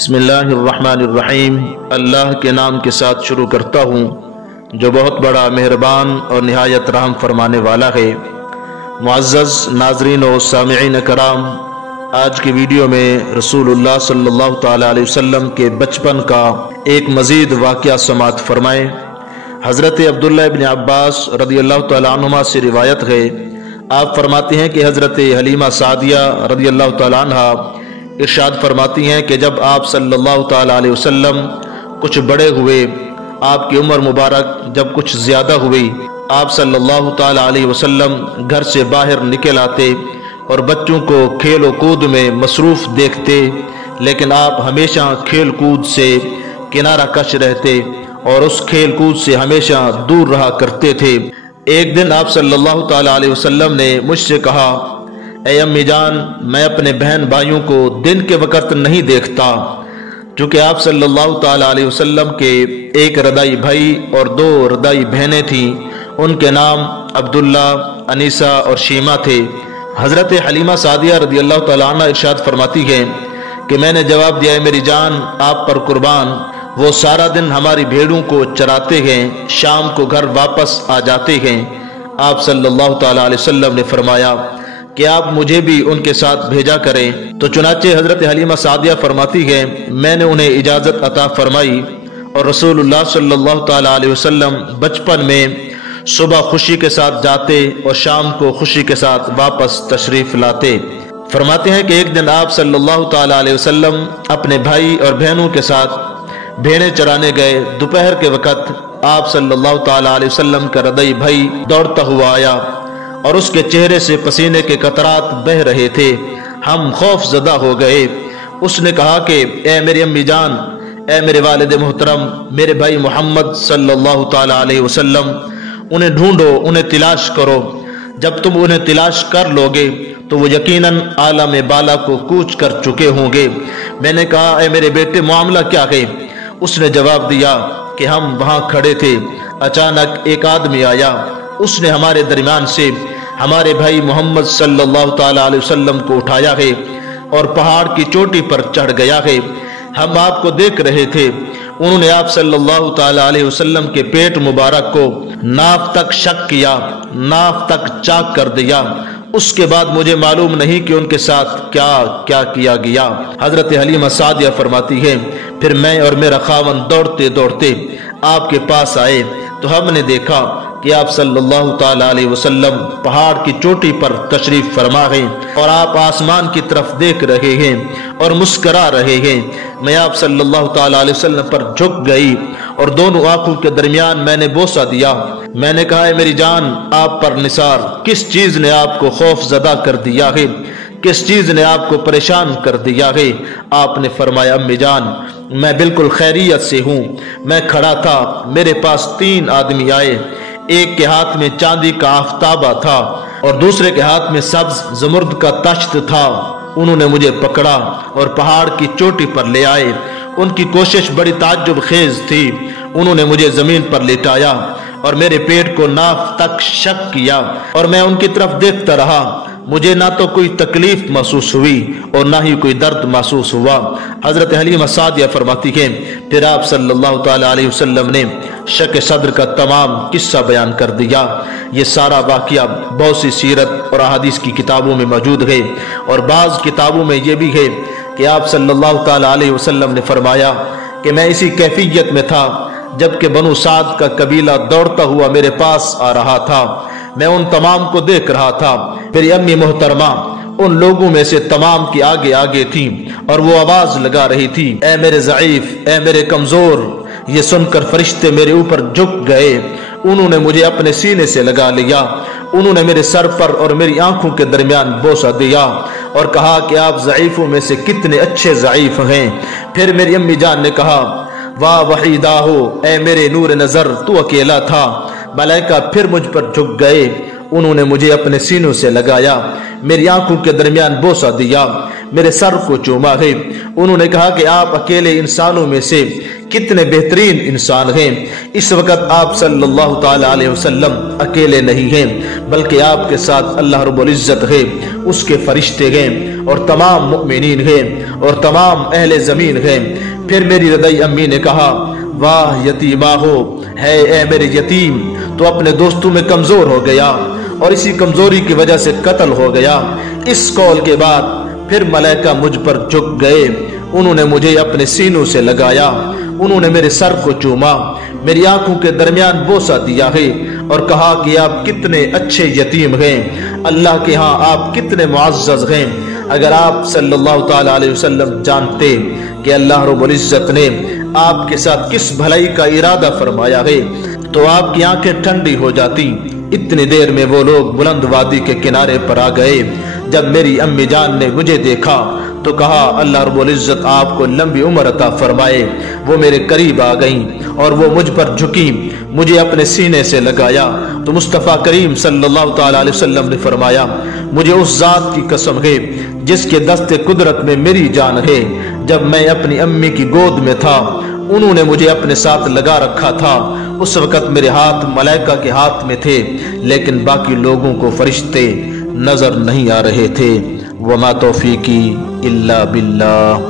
بسم اللہ الرحمن الرحیم۔ اللہ کے نام کے ساتھ شروع کرتا ہوں جو بہت بڑا مہربان اور نہایت رحم فرمانے والا ہے۔ معزز ناظرین و سامعین کرام، آج کی ویڈیو میں رسول اللہ صلی اللہ تعالی علیہ وسلم کے بچپن کا ایک مزید واقعہ سماعت فرمائیں۔ حضرت عبداللہ ابن عباس رضی اللہ تعالی عنہما سے روایت ہے، آپ فرماتے ہیں کہ حضرت حلیمہ سعدیہ رضی اللہ تعالی عنہ ارشاد فرماتی ہیں کہ جب آپ صلی اللہ تعالی علیہ وسلم کچھ بڑے ہوئے، آپ کی عمر مبارک جب کچھ زیادہ ہوئی، آپ صلی اللہ تعالی علیہ وسلم گھر سے باہر نکل آتے اور بچوں کو کھیل و کود میں مصروف دیکھتے، لیکن آپ ہمیشہ کھیل کود سے کنارہ کش رہتے اور اس کھیل کود سے ہمیشہ دور رہا کرتے تھے۔ ایک دن آپ صلی اللہ تعالی علیہ وسلم نے مجھ سے کہا، اے امی جان، میں اپنے بہن بھائیوں کو دن کے وقت نہیں دیکھتا، چونکہ آپ صلی اللہ تعالی علیہ وسلم کے ایک رضاعی بھائی اور دو رضاعی بہنیں تھیں، ان کے نام عبداللہ، انیسہ اور شیمہ تھے۔ حضرت حلیمہ سعدیہ رضی اللہ تعالیٰ عنہ ارشاد فرماتی ہیں کہ میں نے جواب دیا، میری جان آپ پر قربان، وہ سارا دن ہماری بھیڑوں کو چراتے ہیں، شام کو گھر واپس آ جاتے ہیں۔ آپ صلی اللہ تعالی علیہ وسلم نے فرمایا کہ آپ مجھے بھی ان کے ساتھ بھیجا کریں، تو چنانچہ حضرت حلیمہ سعدیہ فرماتی ہے میں نے انہیں اجازت عطا فرمائی، اور رسول اللہ صلی اللہ تعالی علیہ وسلم بچپن میں صبح خوشی کے ساتھ جاتے اور شام کو خوشی کے ساتھ واپس تشریف لاتے۔ فرماتے ہیں کہ ایک دن آپ صلی اللہ تعالی علیہ وسلم اپنے بھائی اور بہنوں کے ساتھ بھیڑیں چرانے گئے۔ دوپہر کے وقت آپ صلی اللہ تعالی علیہ وسلم کا رضاعی بھائی دوڑتا ہوا آیا اور اس کے چہرے سے پسینے کے قطرات بہ رہے تھے۔ ہم خوف زدہ ہو گئے۔ اس نے کہا کہ اے میری امی جان، اے میرے والد محترم، میرے بھائی محمد صلی اللہ تعالی علیہ وسلم، انہیں ڈھونڈو، انہیں تلاش کرو، جب تم انہیں تلاش کر لوگے تو وہ یقیناً عالم بالا کو کوچ کر چکے ہوں گے۔ میں نے کہا اے میرے بیٹے، معاملہ کیا ہے؟ اس نے جواب دیا کہ ہم وہاں کھڑے تھے، اچانک ایک آدمی آیا، اس نے ہمارے درمیان سے ہمارے بھائی محمد صلی اللہ تعالی علیہ وسلم کو اٹھایا ہے اور پہاڑ کی چوٹی پر چڑھ گیا ہے۔ ہم آپ کو دیکھ رہے تھے، انہوں نے آپ صلی اللہ تعالی علیہ وسلم کے پیٹ مبارک کو ناف تک شق کیا، ناف تک چاک کر دیا۔ اس کے بعد مجھے معلوم نہیں کہ ان کے ساتھ کیا کیا گیا۔ حضرت حلیمہ سعدیہ فرماتی ہے پھر میں اور میرا خاوند دوڑتے دوڑتے آپ کے پاس آئے تو ہم نے دیکھا کہ آپ صلی اللہ تعالی علیہ وسلم پہاڑ کی چوٹی پر تشریف فرما ہیں اور آپ آسمان کی طرف دیکھ رہے ہیں اور مسکرا رہے ہیں۔ میں آپ صلی اللہ تعالی علیہ وسلم پر جھک گئی اور دونوں آنکھوں کے درمیان میں نے بوسہ دیا۔ میں نے کہا اے میری جان، آپ پر نثار کس چیز نے آپ کو خوف زدہ کر دیا ہے؟ کس چیز نے آپ کو پریشان کر دیا ہے؟ آپ نے فرمایا امی جان، میں بالکل خیریت سے ہوں۔ میں کھڑا تھا، میرے پاس 3 آدمی آئے، ایک کے ہاتھ میں چاندی کا آفتابہ تھا اور دوسرے کے ہاتھ میں سبز زمرد کا تشت تھا۔ انہوں نے مجھے پکڑا اور پہاڑ کی چوٹی پر لے آئے۔ ان کی کوشش بڑی تعجب خیز تھی۔ انہوں نے مجھے زمین پر لٹایا اور میرے پیٹ کو ناف تک شق کیا اور میں ان کی طرف دیکھتا رہا۔ مجھے نہ تو کوئی تکلیف محسوس ہوئی اور نہ ہی کوئی درد محسوس ہوا۔ حضرت حلیمہ سعدیہ فرماتی ہیں پھر آپ صلی اللہ تعالی علیہ وسلم نے شق صدر کا تمام قصہ بیان کر دیا۔ یہ سارا واقعہ بہت سی سیرت اور احادیث کی کتابوں میں موجود ہے، اور بعض کتابوں میں یہ بھی ہے کہ آپ صلی اللہ تعالی علیہ وسلم نے فرمایا کہ میں اسی کیفیت میں تھا جبکہ بنو سعد کا قبیلہ دوڑتا ہوا میرے پاس آ رہا تھا۔ میں ان تمام کو دیکھ رہا تھا۔ میری امی محترمہ ان لوگوں میں سے تمام کی آگے آگے تھی اور وہ آواز لگا رہی تھی، اے میرے ضعیف، اے میرے کمزور۔ یہ سن کر فرشتے میرے اوپر جھک گئے۔ انہوں نے مجھے اپنے سینے سے لگا لیا، انہوں نے میرے سر پر اور میری آنکھوں کے درمیان بوسہ دیا اور کہا کہ آپ ضعیفوں میں سے کتنے اچھے ضعیف ہیں۔ پھر میری امی جان نے کہا، واہ وحیدہ ہو، اے میرے نور نظر، تو اکیلا تھا۔ ملائکہ پھر مجھ پر جھک گئے، انہوں نے مجھے اپنے سینوں سے لگایا، میری آنکھوں کے درمیان بوسہ دیا، میرے سر کو چوما ہے۔ انہوں نے کہا کہ آپ اکیلے انسانوں میں سے کتنے بہترین انسان ہیں۔ اس وقت آپ صلی اللہ تعالی علیہ وسلم اکیلے نہیں ہیں، بلکہ آپ کے ساتھ اللہ رب العزت ہے، اس کے فرشتے ہیں اور تمام مؤمنین ہیں اور تمام اہل زمین ہیں۔ پھر میری رضعی امی نے کہا واہ یتیمہ ہو، ہے اے میرے یتیم، تو اپنے دوستوں میں کمزور ہو گیا اور اسی کمزوری کی وجہ سے قتل ہو گیا۔ اس قول کے بعد پھر ملائکہ مجھ پر جھک گئے، انہوں نے مجھے اپنے سینوں سے لگایا، انہوں نے میرے سر کو چوما، میری آنکھوں کے درمیان بوسہ دیا ہے اور کہا کہ آپ کتنے اچھے یتیم ہیں، اللہ کے ہاں آپ کتنے معزز ہیں۔ اگر آپ صلی اللہ تعالی علیہ وسلم جانتے کہ اللہ رب العزت نے آپ کے ساتھ کس بھلائی کا ارادہ فرمایا ہے تو آپ کی آنکھیں ٹھنڈی ہو جاتی۔ اتنی دیر میں وہ لوگ بلند وادی کے کنارے پر آ گئے۔ جب میری امی جان نے مجھے دیکھا تو کہا اللہ رب العزت آپ کو لمبی عمر عطا فرمائے۔ وہ میرے قریب آ گئیں اور وہ مجھ پر جھکی، مجھے اپنے سینے سے لگایا تو مصطفیٰ کریم صلی اللہ تعالی علیہ وسلم نے فرمایا مجھے اس ذات کی قسم ہے جس کے دست قدرت میں میری جان ہے، جب میں اپنی امی کی گود میں تھا انہوں نے مجھے اپنے ساتھ لگا رکھا تھا، اس وقت میرے ہاتھ ملائکہ کے ہاتھ میں تھے لیکن باقی لوگوں کو فرشتے نظر نہیں آ رہے تھے۔ وما توفیقی الا باللہ۔